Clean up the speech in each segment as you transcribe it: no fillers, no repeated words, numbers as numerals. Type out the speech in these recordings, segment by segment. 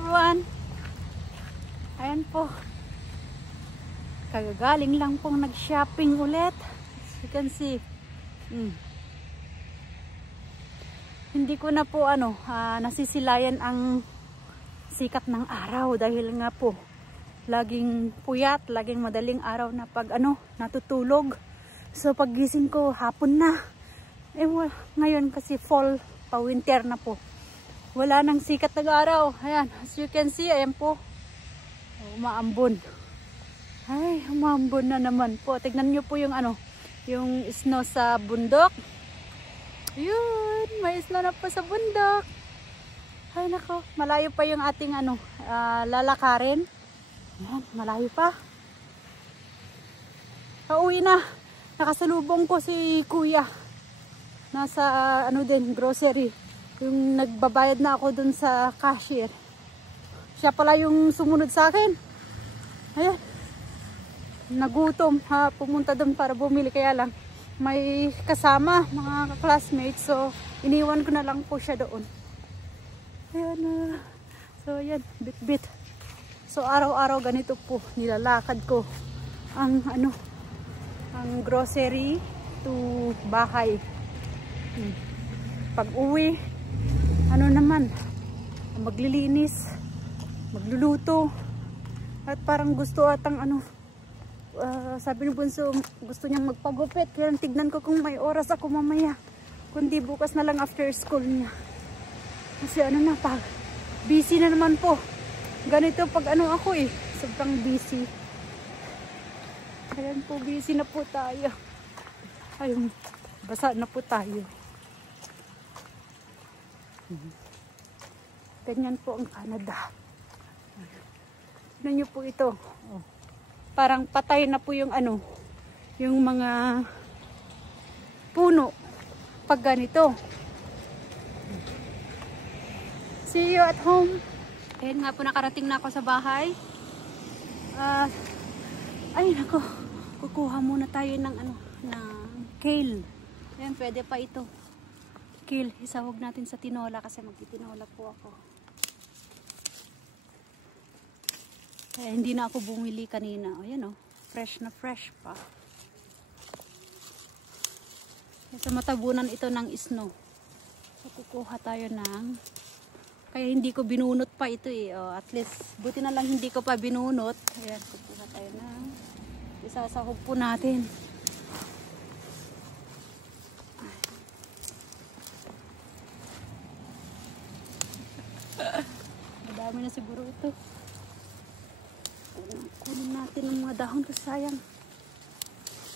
everyone! Ayan po. Kagagaling lang pong nag-shopping ulit. You can see. Hindi ko na po nasisilayan ang sikat ng araw dahil nga po laging puyat, laging madaling araw na pag natutulog. So paggising ko hapon na. Ngayon kasi fall pa, winter na po. Wala nang sikat ng araw. Ayan, as you can see, ayan po. Umaambon. Ay, umaambon na naman po. Tignan nyo po yung yung snow sa bundok. Yun, may snow na po sa bundok. Ay nako, malayo pa yung ating lalakarin. Ayan, malayo pa. Pauwi na. Nakasalubong ko si kuya. Nasa grocery. Yung nagbabayad na ako dun sa cashier. Siya pala yung sumunod sa akin. Ayan. Nagutom. Pumunta dun para bumili. Kaya lang may kasama mga classmates. So iniwan ko na lang po siya doon. Ayan. So ayan. Bit-bit. So araw-araw ganito po. Nilalakad ko ang ang grocery to bahay. Pag uwi, maglilinis, magluluto, at parang gusto atang sabi ni Bunso, gusto niyang magpagupit. Kaya tignan ko kung may oras ako mamaya, kundi bukas na lang after school niya. Kasi pag busy na naman po. Ganito pag ako sobrang busy. Ayan po, busy na po tayo. Ayun, basa na po tayo. Ganyan po ang Canada. Tignan nyo po ito. Parang patay na po yung yung mga puno pag ganito. See you at home. Ayan nga po, nakarating na ako sa bahay. Ay nako, kukuha muna tayo ng kale. Ayan, pwede pa ito. Kale, isahog natin sa tinola kasi magtitinola po ako. Kaya hindi na ako bumili kanina. Ayan fresh na fresh pa. Sa matabunan ito ng snow. So kukuha tayo kaya hindi ko binunot pa ito at least, buti na lang hindi ko pa binunot. Ayan, kukuha tayo isasahog po natin. Madami na siguro ito. Kunin natin ang mga dahon kasi sayang.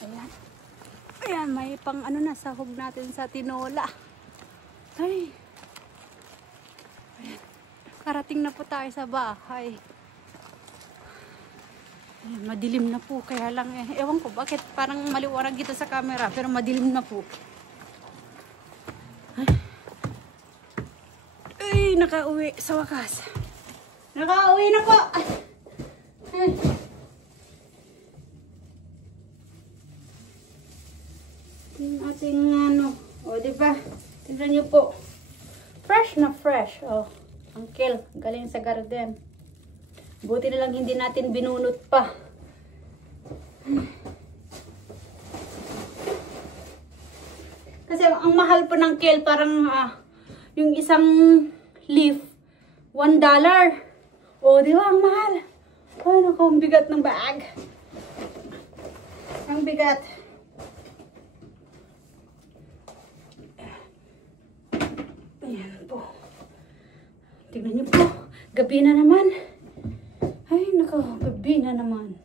Ayan. Ayan, may pang sahog natin sa tinola. Ay. Ayan. Karating na po tayo sa bahay. Ayan, madilim na po. Kaya lang ewan ko bakit parang maliwanag dito sa camera. Pero madilim na po. Ay, nakauwi sa wakas. Nakauwi na po. Ay. Yung ating diba? Tignan niyo po. Fresh na fresh. Ang kale, galing sa garden. Buti na lang hindi natin binunot pa. Kasi ang mahal po ng kale, parang yung isang leaf, $1. Di ba? Ang mahal. Ay, naku, ang bigat ng bag. Ang bigat. Ayan po. Tignan niyo po. Gabi na naman. Ay, naku, gabi na naman.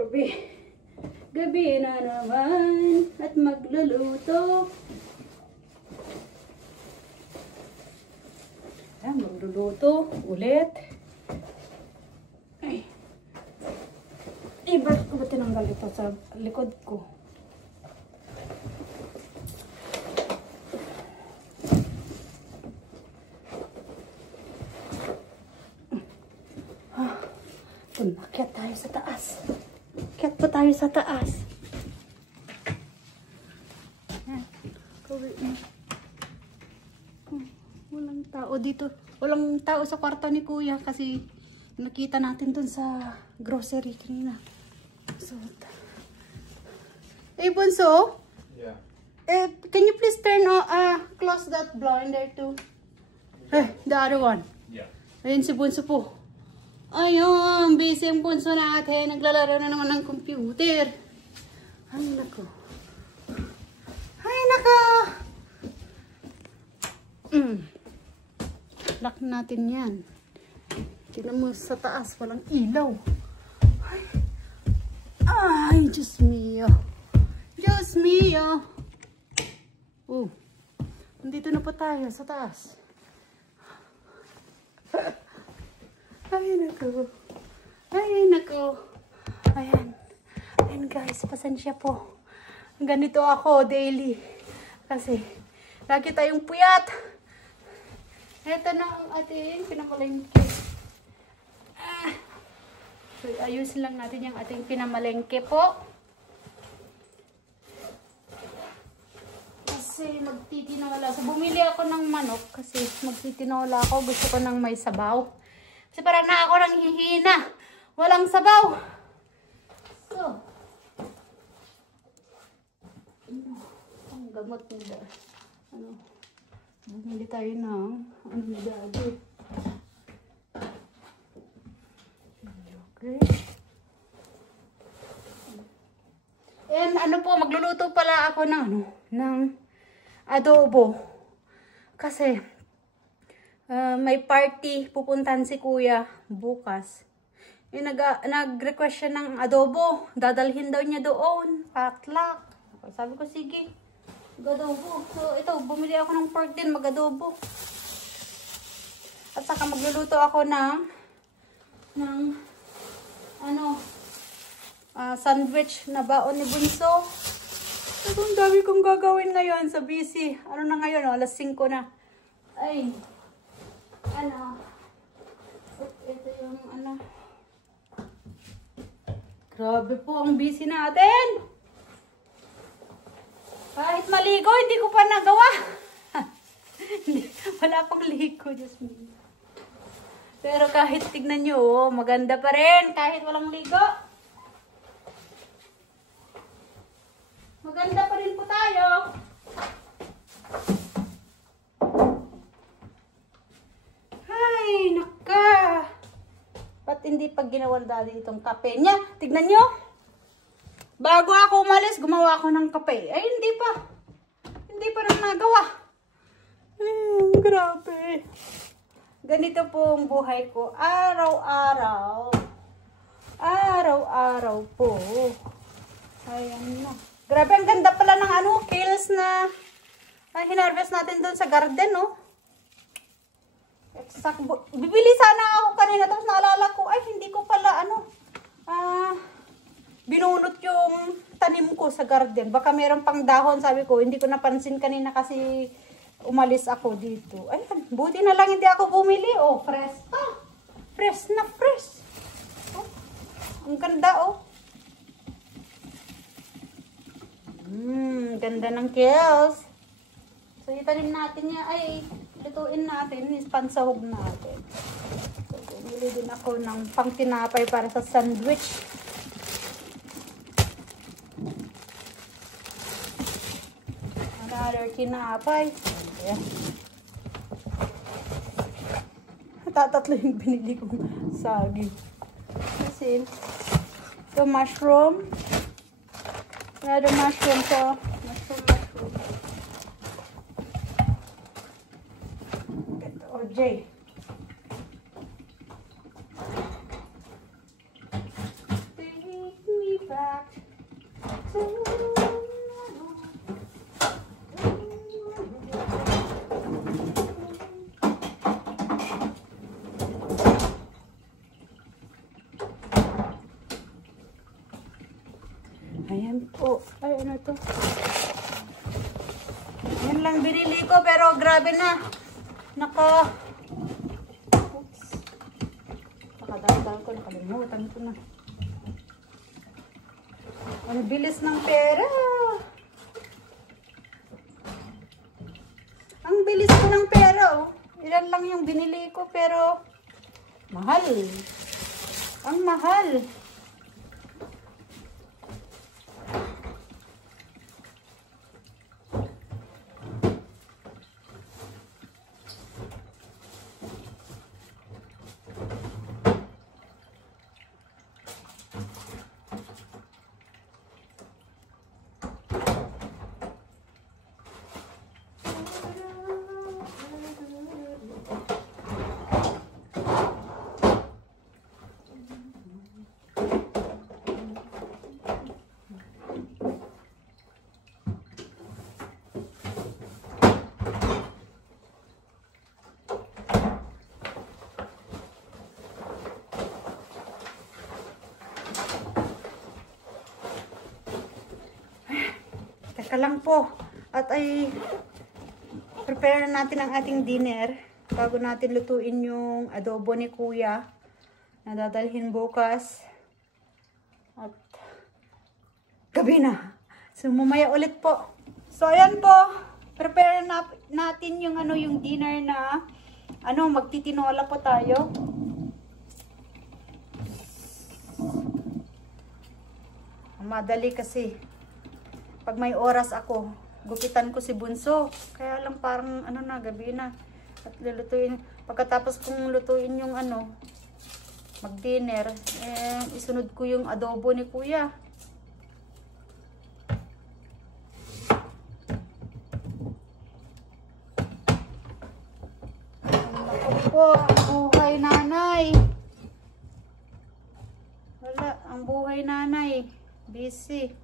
Gabi. Gabi na naman at magluluto. Ayan, magluluto ulit. Ay. Bakit ko ba tinanggal ito sa likod ko? Umakyat tayo sa taas. Akyat. po tayo sa taas. Walang tao dito. Walang tao sa kwarto ni Kuya kasi nakita natin dun sa grocery kanina. So, Bunso? Yeah. Can you please close that blind there too? The other one. Yeah. Ayun si Bunso po. Ayun, busy ang Bunso natin. Naglalaro na naman ng computer. Ay, nako. Ay, nako. Lock natin yan. Tignan mo sa taas, walang ilaw. Ay, Diyos mio. Diyos mio. Nandito na po tayo sa taas. Ay, nako. Ay, nako. Ayan. Ayan guys, pasensya po. Ganito ako daily. Kasi, lagi tayong puyat. Ito na ang ating pinamalengke. So, ayusin lang natin yung ating pinamalengke po. Kasi magtitinola. So, bumili ako ng manok kasi magtitinola ako. Gusto ko ng may sabaw. Kasi parang na ako nang hihina. Walang sabaw. So, ang gamot nila. Bumili tayo ng dati. Okay. And magluluto pala ako ng adobo. Kasi may party pupuntahan si Kuya bukas. Nag-request siya ng adobo. Dadalhin daw niya doon. Patlak. Sabi ko, sige. Mag-adobo. So, ito, bumili ako ng pork din, mag-adobo. At saka magluluto ako ng sandwich na baon ni Bunso. Ito, ang dami kong gagawin ngayon sa busy. Ano na ngayon, alas 5 na. Ay, ito yung grabe po ang busy natin. Kahit maligo, hindi ko pa nagawa. Wala pang ligo, Diyos mo. Pero kahit tignan nyo, maganda pa rin. Kahit walang ligo. Maganda pa rin po tayo. Ay, naka. Ba't hindi pag ginawan dali itong kape niya? Tignan nyo. Bago ako umalis, gumawa ako ng kape. Ay, hindi pa. Hindi pa nang nagawa. Grabe. Ganito po ang buhay ko. Araw-araw. Araw-araw po. Ayan na. Grabe, ang ganda pala ng kales na hinarvest natin doon sa garden, no? Exact. Bibili sana ako kanina, tapos naalala ko, ay, hindi ko pala, binunot yung tanim ko sa garden. Baka meron pang dahon, sabi ko. Hindi ko napansin kanina kasi umalis ako dito. Ayan, buti na lang hindi ako bumili. Oh, fresh pa. Fresh na fresh. Oh, ang ganda, oh. Ganda ng kales. So, itanim natin niya. Ay, lutuin natin. Pansahog natin. So, bumili din ako ng pangtinapay para sa sandwich. Another tinapay. Ayan. Tatatlo yung binili kong saging. Kasi, ito mushroom. Another mushroom to. Mushroom. Ito, OJ. Take me back to ayan po. Ay, ano to? Yan lang binili ko, pero grabe na. Oops. Nakalimutan ko na. Ang bilis ng pera. Ang bilis ko ng pera, oh. Ilan lang yung binili ko, pero mahal. Ang mahal. Teka lang po. At ay prepare natin ang ating dinner bago natin lutuin yung adobo ni Kuya na dadalhin bukas. At gabi na. So mamaya ulit po. So ayan po. Prepare na natin yung yung dinner na magtitinola po tayo. Madali kasi. Pag may oras ako, gupitan ko si Bunso. Kaya lang parang gabi na. At lulutuin. Pagkatapos kong lutuin yung mag-dinner, isunod ko yung adobo ni Kuya. Ako po, ang buhay nanay. Wala, ang buhay nanay. Busy.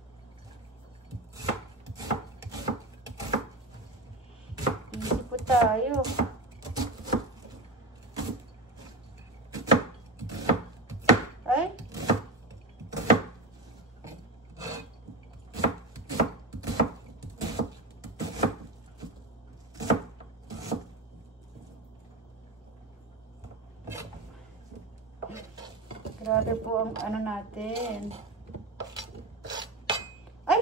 Tayo. Ay. Grabe po ang natin. Ay.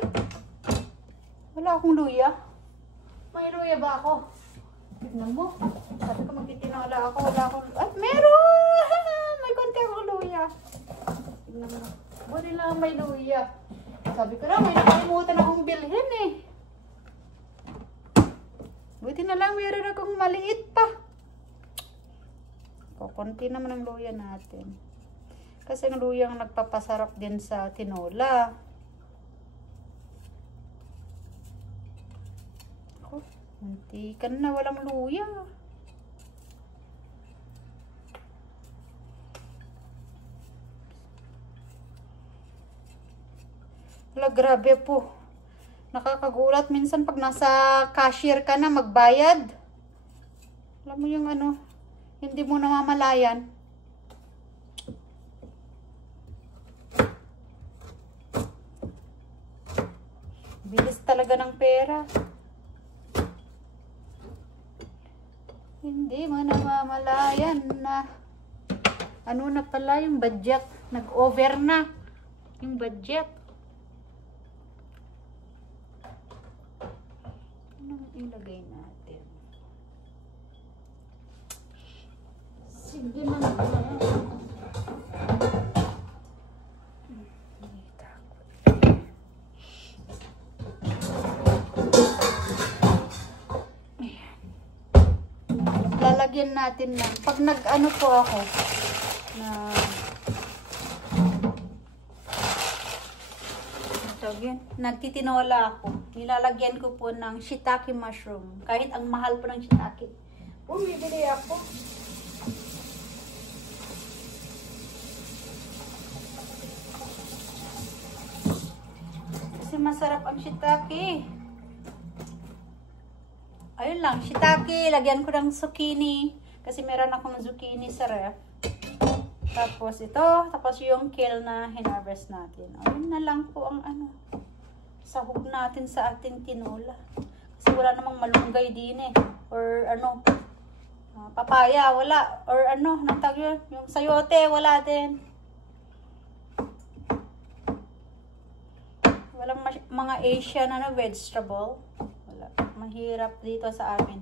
Wala akong luya. May luya ba ako? Tignan mo. Sabi ko magtitinola ako. Wala akong... Ay, meron! May konti akong luya. Tignan mo. Buti lang may luya. Sabi ko na, may nakalimutan akong bilhin eh. Buti na lang meron akong maliit pa. Konti naman ang luya natin. Kasi ang luya ang nagpapasarap din sa tinola. Muntikan na, walang luya. Wala, grabe po. Nakakagulat minsan pag nasa cashier ka na magbayad. Alam mo yung hindi mo namamalayan. Bilis talaga ng pera. Hindi mo namamalayan na na pala yung budget. Nag-over na yung budget. Anong ilagay natin? Sige man. Lalagyan natin lang. Pag po ako na nagtitinola ako, nilalagyan ko po ng shiitake mushroom. Kahit ang mahal po ng shiitake. Bumibili ako. Kasi masarap ang shiitake. Ayun lang, shiitake, lagyan ko ng zucchini. Kasi meron akong zucchini sa ref. Tapos ito, tapos yung kale na hinarvest natin. Ayun na lang po ang sahog natin sa ating tinola. Kasi wala namang malunggay din eh. Or papaya, wala. Or natag yun, yung sayote, wala din. mga Asian vegetable. Wala. Mahirap dito sa amin.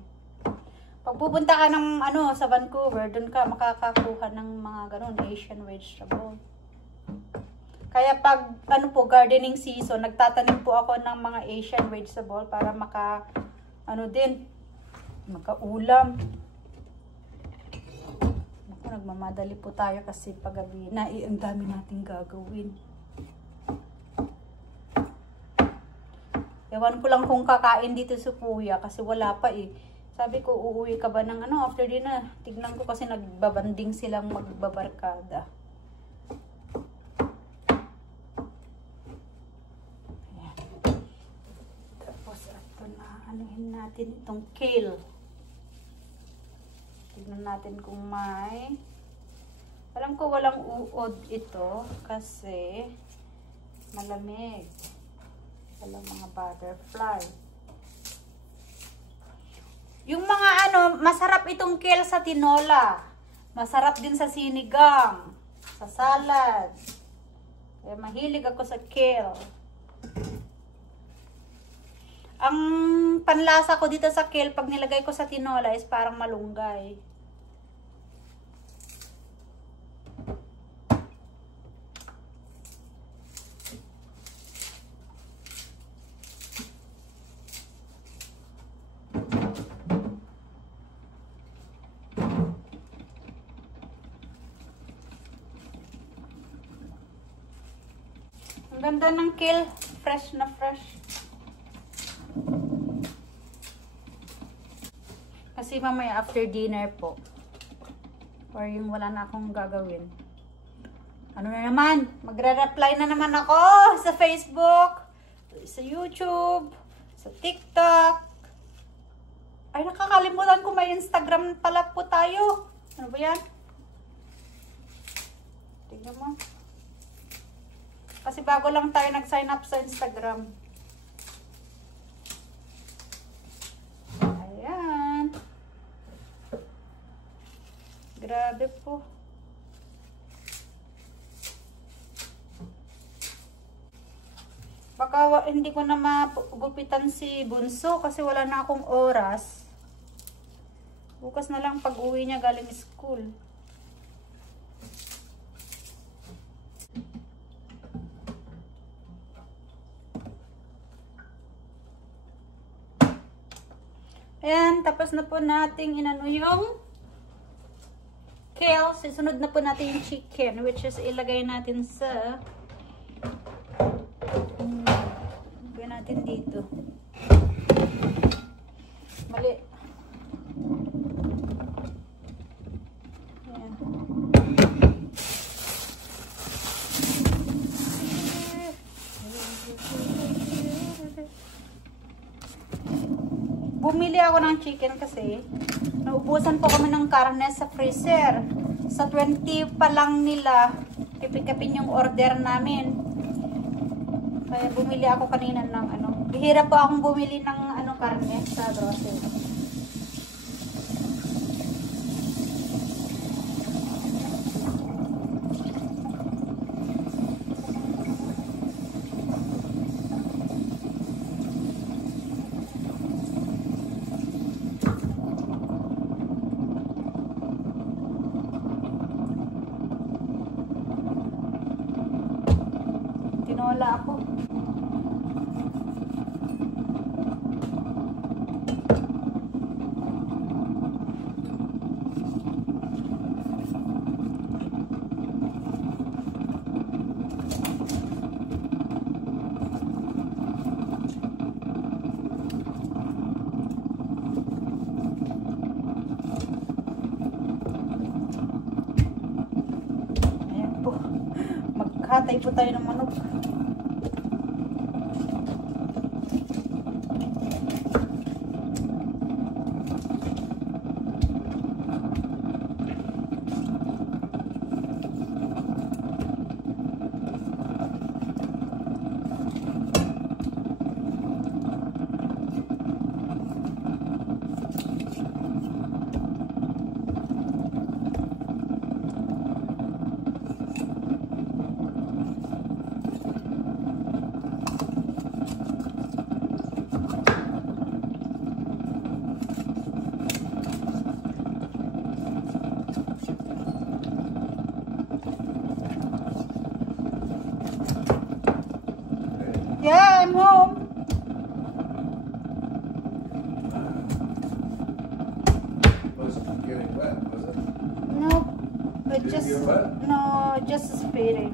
Pag pupunta ka ng sa Vancouver, doon ka makakakuha ng mga ganun Asian vegetable. Kaya pag gardening season, nagtatanim po ako ng mga Asian vegetable para makaulam. Nagmamadali po tayo kasi paggabi na ang dami nating gagawin. Ewan ko lang kung kakain dito sa Puya kasi wala pa eh. Sabi ko, uuwi ka ba ng after dinner? Tignan ko kasi nagbabanding silang magbabarkada. Ayan. Tapos ito na, anuhin natin itong kale. Tignan natin kung may. Alam ko walang uod ito kasi malamig. Walang mga butterfly. Yung mga masarap itong kale sa tinola. Masarap din sa sinigang, sa salad. Kaya mahilig ako sa kale. Ang panlasa ko dito sa kale, pag nilagay ko sa tinola is parang malunggay. Ang ganda ng kale, fresh na fresh. Kasi mamaya after dinner po, or yung wala na akong gagawin, magre-reply na naman ako sa Facebook, sa YouTube, sa TikTok. Ay, nakakalimutan ko may Instagram pala po tayo. Ano ba yan? Tingnan mo. Kasi bago lang tayo nag-sign up sa Instagram. Ayan. Grabe po. Baka hindi ko na magupitan si Bunso kasi wala na akong oras. Bukas na lang pag-uwi niya galing school. Ayan, tapos na po nating yung kale. Isunod na po natin yung chicken, which is ilagay natin sa ilagay natin dito. Mali. Ayan. Bumili ako ng chicken kasi naubusan po kami ng karne sa freezer. Sa 20 pa lang nila pipikapin yung order namin. Kaya bumili ako kanina ng bihira po akong bumili ng karne sa grocery. Tinola ako. Ayan po. Maghatay po tayo ng manok. Yeah, I'm home. Wasn't getting wet, was it? No, it Didn't just get wet? no, just spitting.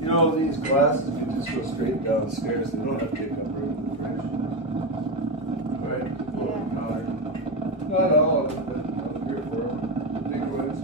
You know, these glasses, you just go straight down the stairs. They don't have to take up room in the fridge. Right? Yeah. No, I'm here for them. Big ones.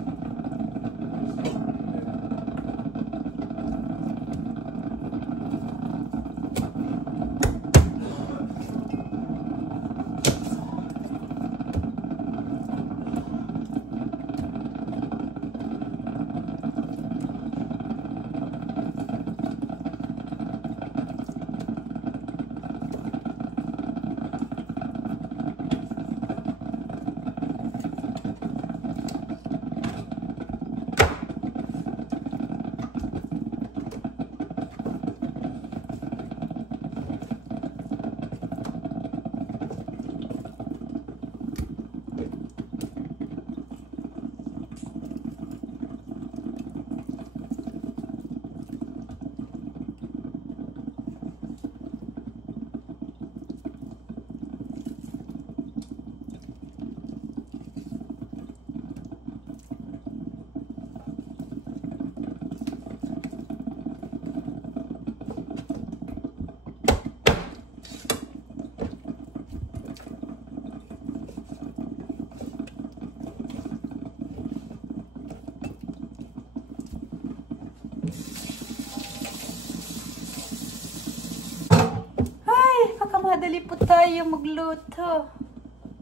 Madali po tayo magluto.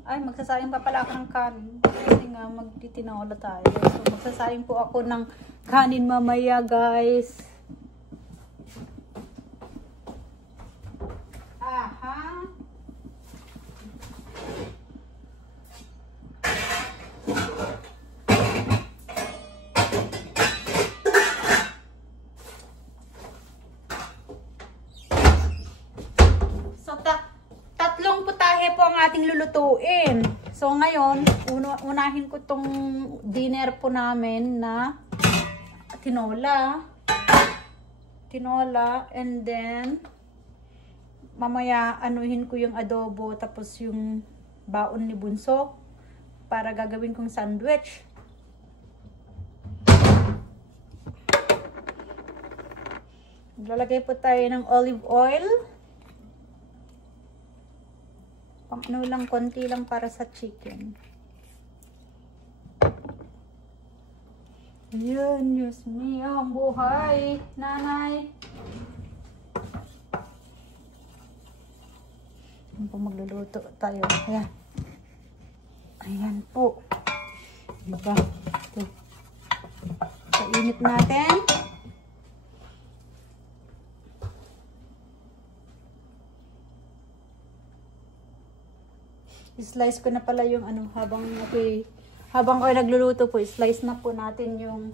Ay, magsasayang pa pala ako ng kanin. Kasi nga, magtitinola tayo. So, magsasayang po ako ng kanin mamaya, guys. Aha. Tatlong putahe po ang ating lulutuin. So ngayon, unahin ko tong dinner po namin na tinola. And then mamaya anuhin ko yung adobo tapos yung baon ni Bunso para gagawin kong sandwich. Lalagay po tayo ng olive oil. Ano lang, konti lang para sa chicken. Ayan, Diyos mio, ang buhay, nanay. Ayan po, magluluto tayo. Ayan. Ayan po. Diba? Ito. Painit natin. Slice ko na pala yung ano habang ako nagluluto po, slice na po natin yung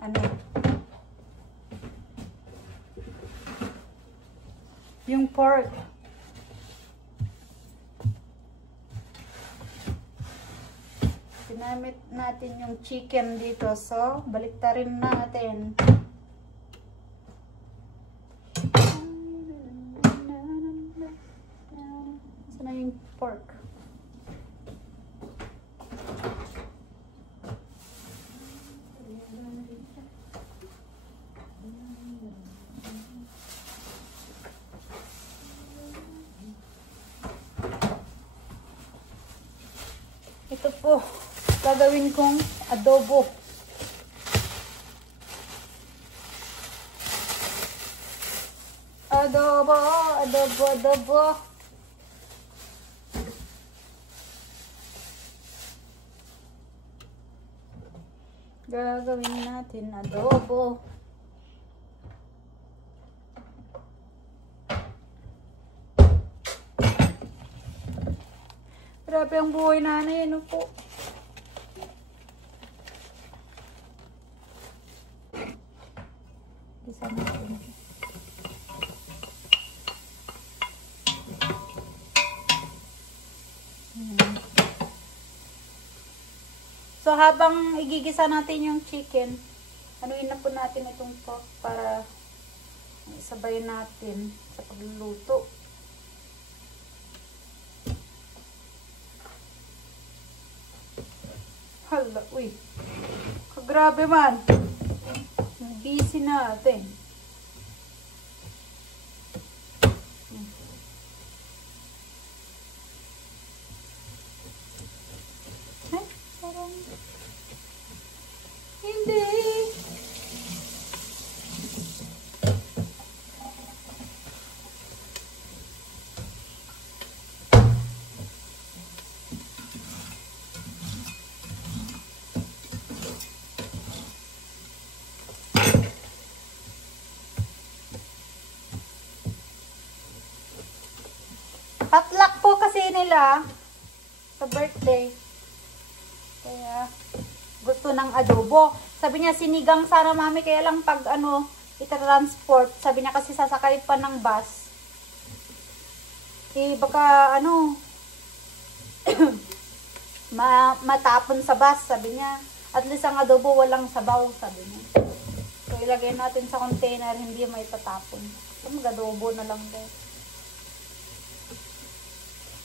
ano yung pork. Ginamit natin yung chicken dito, so baliktarin natin. Na yung pork. Ito po, gagawin kong adobo. Adobo. Gagawin natin adobo. Grabe ang buhay nanay, ano po. Isa natin. So, habang igigisa natin yung chicken, anuin na po natin itong pork para sabay natin sa pagluluto. Hala, uy. Kagrabe man. Busy natin. Ay, parang hindi. Patlak po kasi nila sa birthday. Kaya gusto ng adobo. Sabi niya sinigang sana mami, kaya lang pag ano ita-transport, sabi niya kasi sasakay pa ng bus. Eh baka ano matapon sa bus, sabi niya. At least ang adobo walang sabaw, sabi niya. So ilagay natin sa container, hindi may tatapon. So mag-adobo na lang din.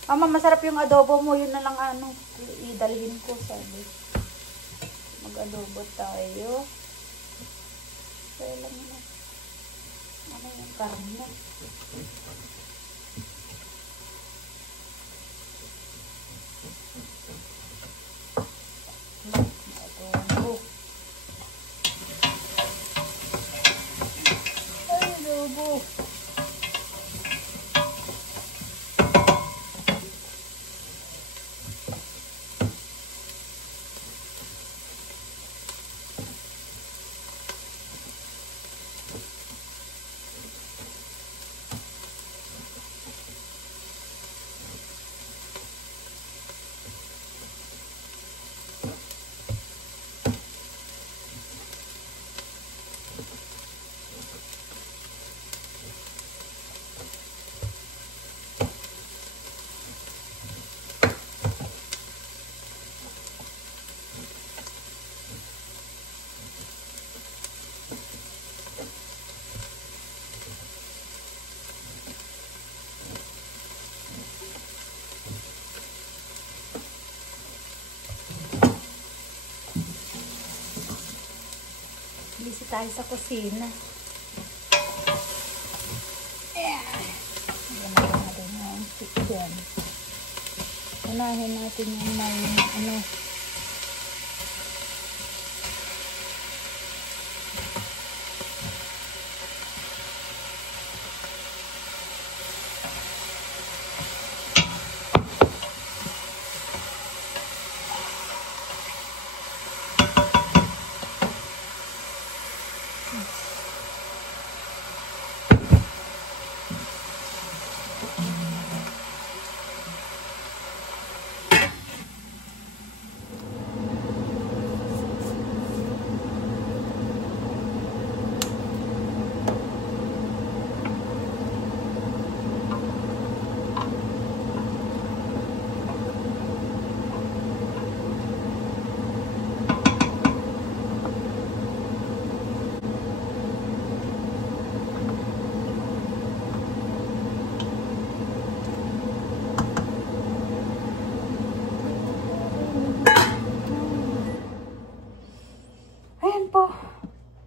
Mama, masarap yung adobo mo, yun na lang ano, idalhin ko, sabi. Mag-adobo tayo. Kaya lang na. Ano yung karne? Adobo. Ay, adobo. Busy tayo sa kusina. Ganahin natin yung chicken. Unahin natin yung may ano.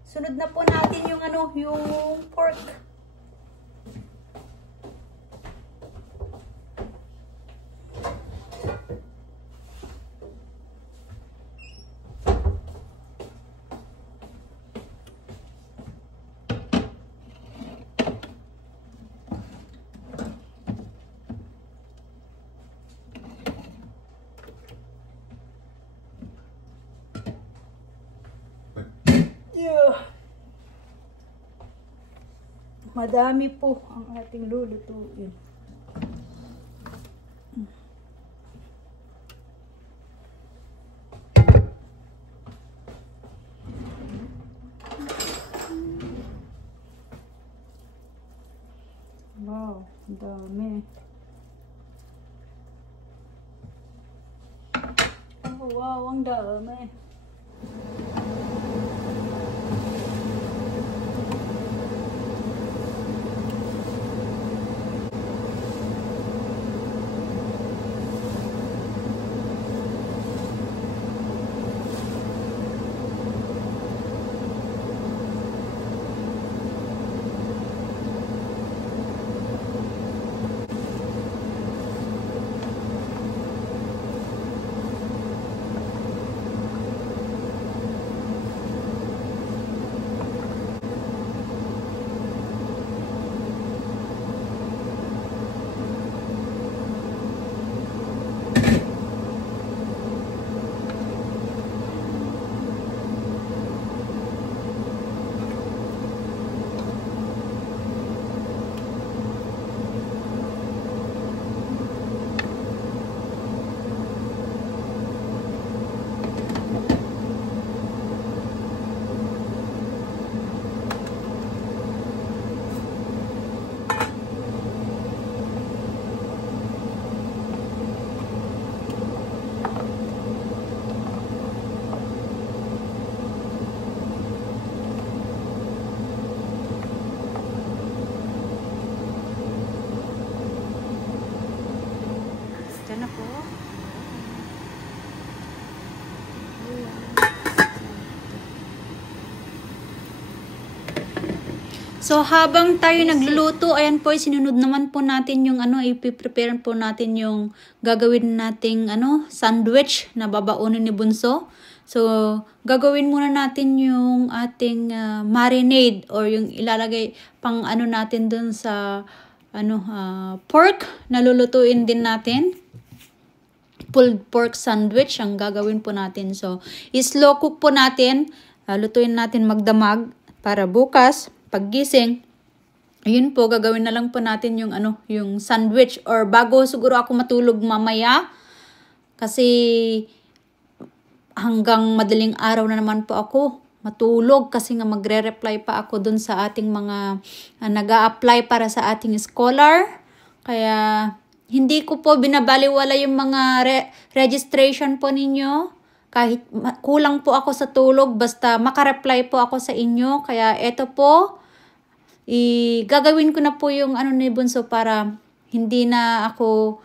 Sunod na po natin yung ano, yung pork. Madami po ang ating lulutuin. Wow, ang dami. Oh. Wow, ang dami. Diyan na po. So, habang tayo nagluluto, ayan po, sinunod naman po natin yung ipiprepare po natin yung gagawin nating sandwich na babaunin ni Bunso. So, gagawin muna natin yung ating marinade or yung ilalagay pang natin dun sa pork na lulutuin din natin. Pulled pork sandwich ang gagawin po natin. So, slow cook po natin. Lutuin natin magdamag para bukas paggising, ayun po, gagawin na lang po natin yung yung sandwich or bago siguro ako matulog mamaya kasi hanggang madaling araw na naman po ako matulog kasi nga magre-reply pa ako dun sa ating mga nag-a-apply para sa ating scholar. Kaya hindi ko po binabaliwala yung mga registration po ninyo. Kahit kulang po ako sa tulog, basta makareply po ako sa inyo. Kaya eto po, gagawin ko na po yung ni Bunso para hindi na ako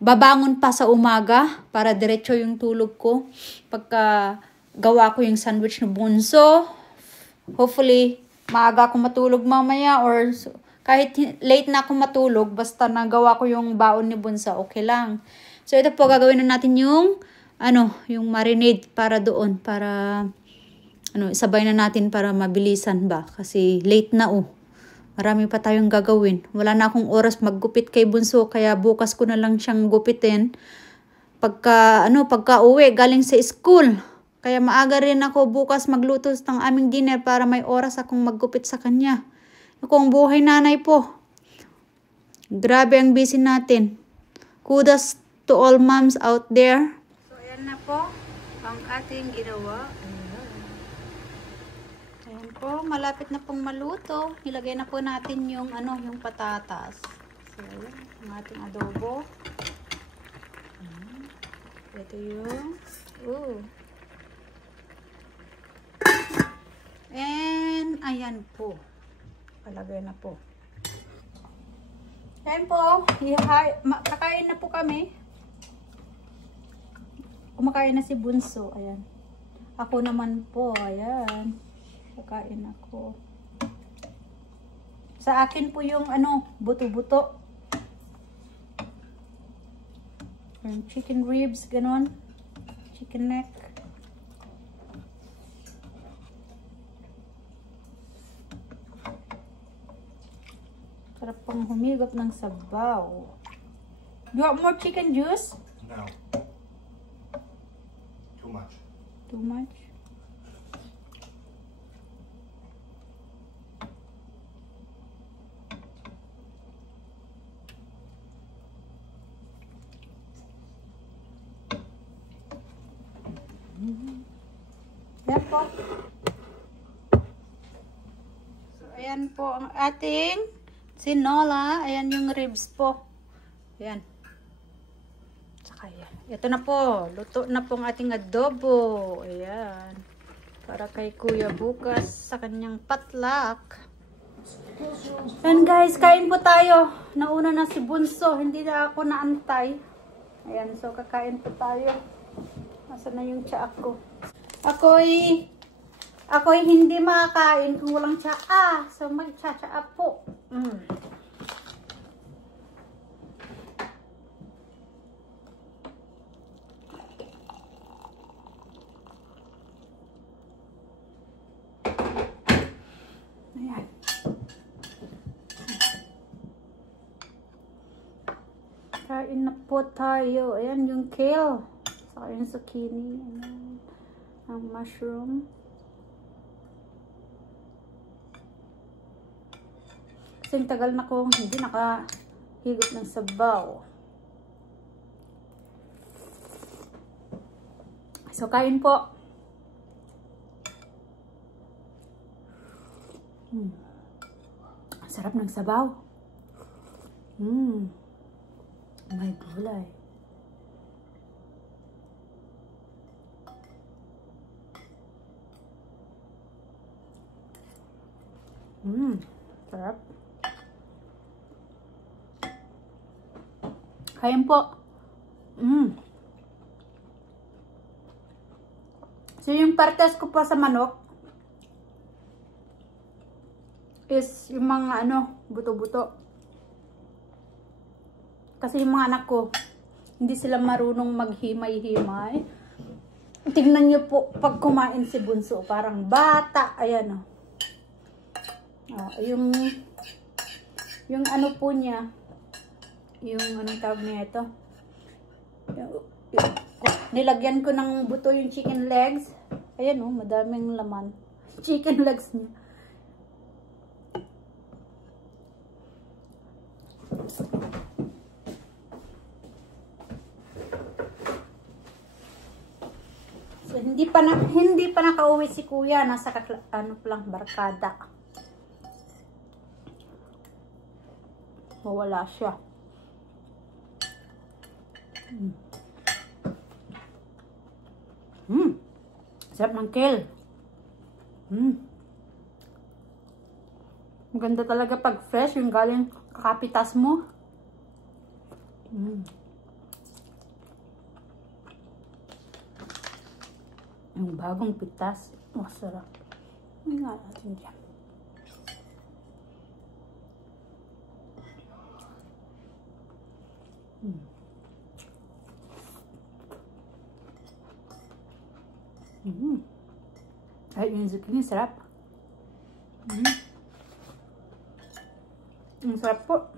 babangon pa sa umaga para diretso yung tulog ko. Pagka gawa ko yung sandwich ni Bunso, hopefully maaga ako matulog mamaya or kahit late na ako matulog, basta nagawa ko yung baon ni Bunso, okay lang. So ito po, gagawin na natin yung yung marinade para doon, para sabay na natin para mabilisan ba kasi late na marami pa tayong gagawin. Wala na akong oras maggupit kay Bunso, kaya bukas ko na lang siyang gupitin pagka uwi galing sa school. Kaya maaga rin ako bukas magluto ng aming dinner para may oras akong maggupit sa kanya. Ang buhay nanay po, grabe ang busy natin. Kudos to all moms out there. Na po ang ating ginawa. Ayan po, malapit na pong maluto. Nilagay na po natin yung yung patatas. So, ang ating adobo. Ito yung and ayan po. Palagay na po. Ayan po, kakain na po kami. Kumakain na si Bunso, ayan. Ako naman po, ayan. Kakain ako. Sa akin po yung buto-buto. Chicken ribs, ganon. Chicken neck. Sarap pang humigop ng sabaw. You want more chicken juice? No. Too much. Too much? Yan po. So, ayan po ang ating sinola. Ayan yung ribs po. Ayan. Ayan. Ito na po. Luto na pong ating adobo. Ayan. Para kay Kuya bukas sa kanyang patlak. And guys, kain po tayo. Nauna na si Bunso. Hindi na ako naantay. Ayan. So, kakain po tayo. Nasaan na yung tsaa ko? Ako'y hindi makakain kung walang tsaa. So, mag-tsaa po. Ayan. Kain na po tayo. Ayan yung kale. Saka yung zucchini. Ayan. Ang mushroom. Kasi tagal na kong hindi nakahigop ng sabaw. So, kain po. Sarap ng sabaw. May gulay. Sarap. Kain po. So, yung partes ko pa sa manok is yung mga buto-buto. Kasi yung mga anak ko, hindi sila marunong maghimay-himay. Tingnan nyo po, pag kumain si Bunso, parang bata. Ayan yung ano po niya, yung anong tawag niya ito, nilagyan ko ng buto yung chicken legs. Ayan madaming laman. Chicken legs niya. So, hindi pa nakauwi si Kuya, nasa barkada. Mawala siya. Sarap ng kale. Maganda talaga pag fresh, yung galing kakapitas mo. Yung bagong pitas. Masarap. Hindi nga natin dyan. Ay, yung zucchini, sarap. Ang sarap po.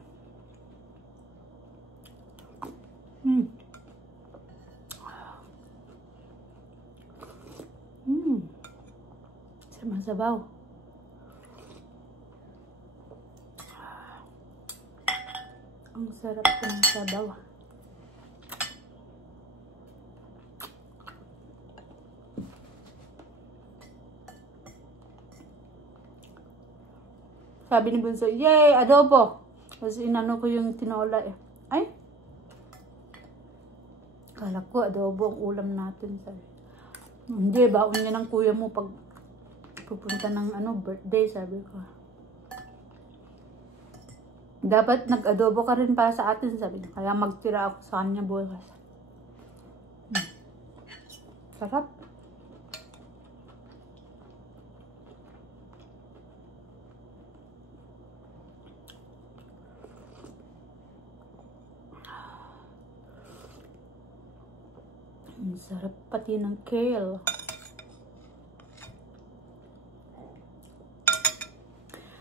Sarap ng sabaw. Ang sarap po ng sabaw. Sabi ni Bunso, yay, adobo. Tapos inano ko yung tinola eh. Ay! Kala ko adobo ang ulam natin. Sabi. Hindi, baon niya ng kuya mo pag pupunta ng birthday, sabi ko. Dapat nag-adobo ka rin para sa atin, sabi niya. Kaya magtira ako sa kanya bukas. Sarap. Ang sarap pati ng kale.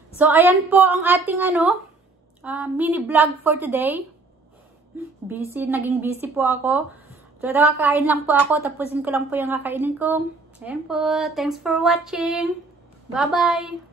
So, ayan po ang ating mini vlog for today. Naging busy po ako. So, nakakain lang po ako. Tapusin ko lang po yung kakainin ko. Ayan po. Thanks for watching. Bye-bye.